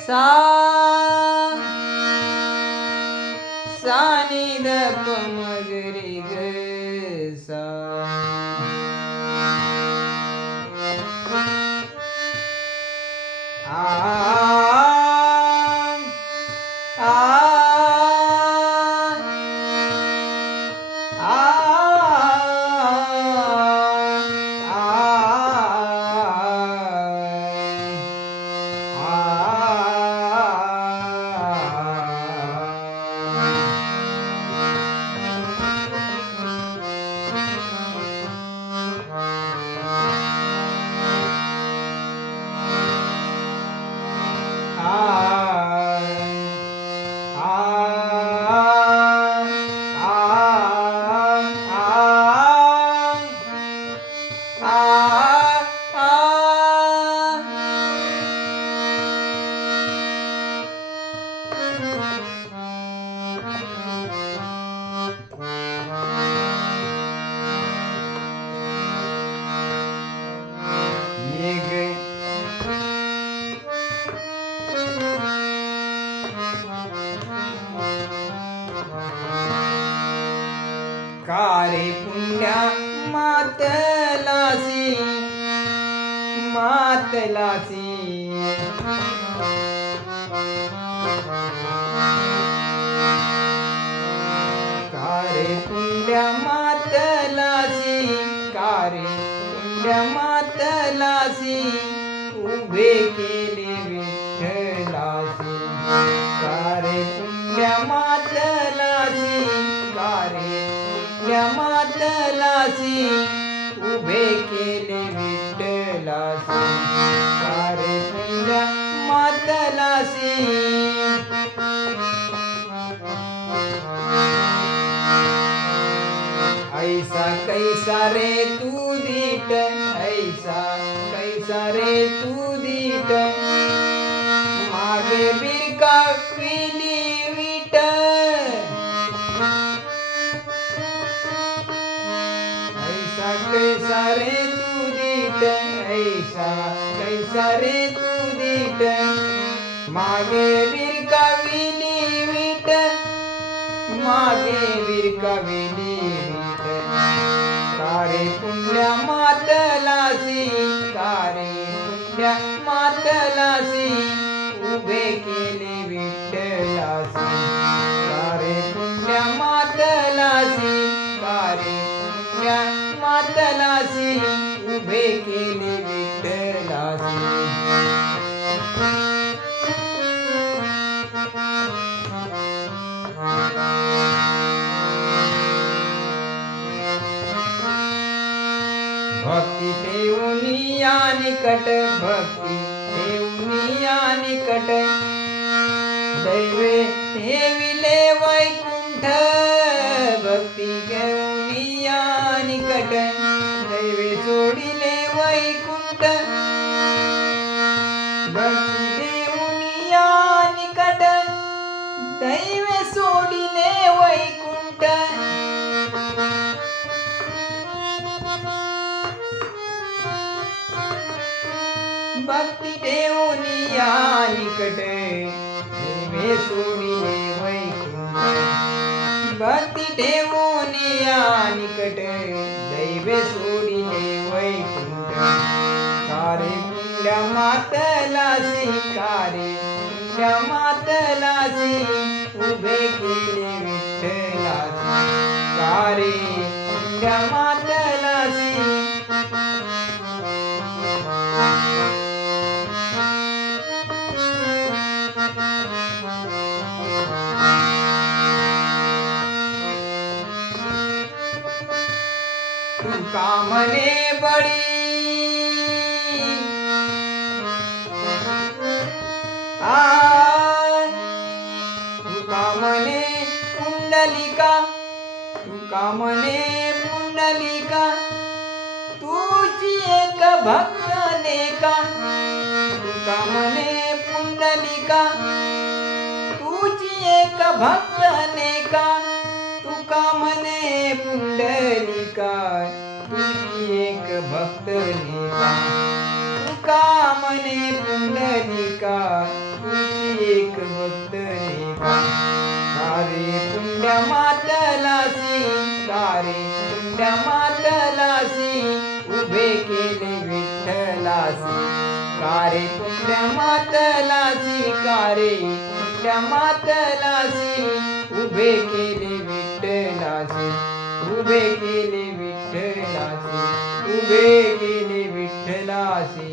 सा सा नि ध प म ग रे ग सा कारे पुण्या मातलासी मातलासी कारे पुण्या मातलासी कारे पुण्या मातलासी उभे केले विठ्ठलासी कारे पुण्या मातलासी कारे पुण्या मातलासी उभे केले विठ्ठलासी कारे पुण्या मातलासी ऐसा कैसा रे तू दीट ऐसा कैसा रे तू दीट मागे बिरका विली विट ऐसा कैसा रे तू दीट ऐसा कैसा रे तू दीट मागे बिरका विली विट मागे बिरका विली विट कारे पुण्या मातलासी कारे पुण्या मातलासी उभे केले विठ्ठलासी कारे पुण्या मातलासी कारे पुण्या मातलासी उभे केले विठ्ठलासी भक्ती ठेवूनिया निकट भक्ती ठेवूनिया निकट दैवे ठेविले वैकुंठ भक्ती घेऊनिया निकट दैवे सोडिले वैकुंठ भक्ती ठेवूनिया निकट दैवे सोडिले वैकुंठ भक्ती ठेवूनिया निकट दैवे सोडिले वैकुंठ भक्ती ठेवूनिया निकट दैवे सोडिले वैकुंठ कारे पुण्या मातलासी कारे पुण्या मातलासी उभे केले विठ्ठलासी कारे पुण्या मातलासी तुका म्हणे बळी तुका म्हणे पुंडलिका तुझी एक भक्त लेका. तुका म्हणे पुंडलिका तुझी एक भक्त लेका. तुका म्हणे पुंडलिका तुझी एक भक्त लेका. तुका म्हणे पुंडलिका तुझी एक भक्त लेका. कारे पुंड्या मातलासी कारे पुंड्या मातलासी उभे केले विठ्ठलासी. कारे पुंड्या मातलासी कारे पुंड्या मातलासी उभे केले विठ्ठलासी. उभे केले विठ्ठलासी उभे केले विठ्ठलासी.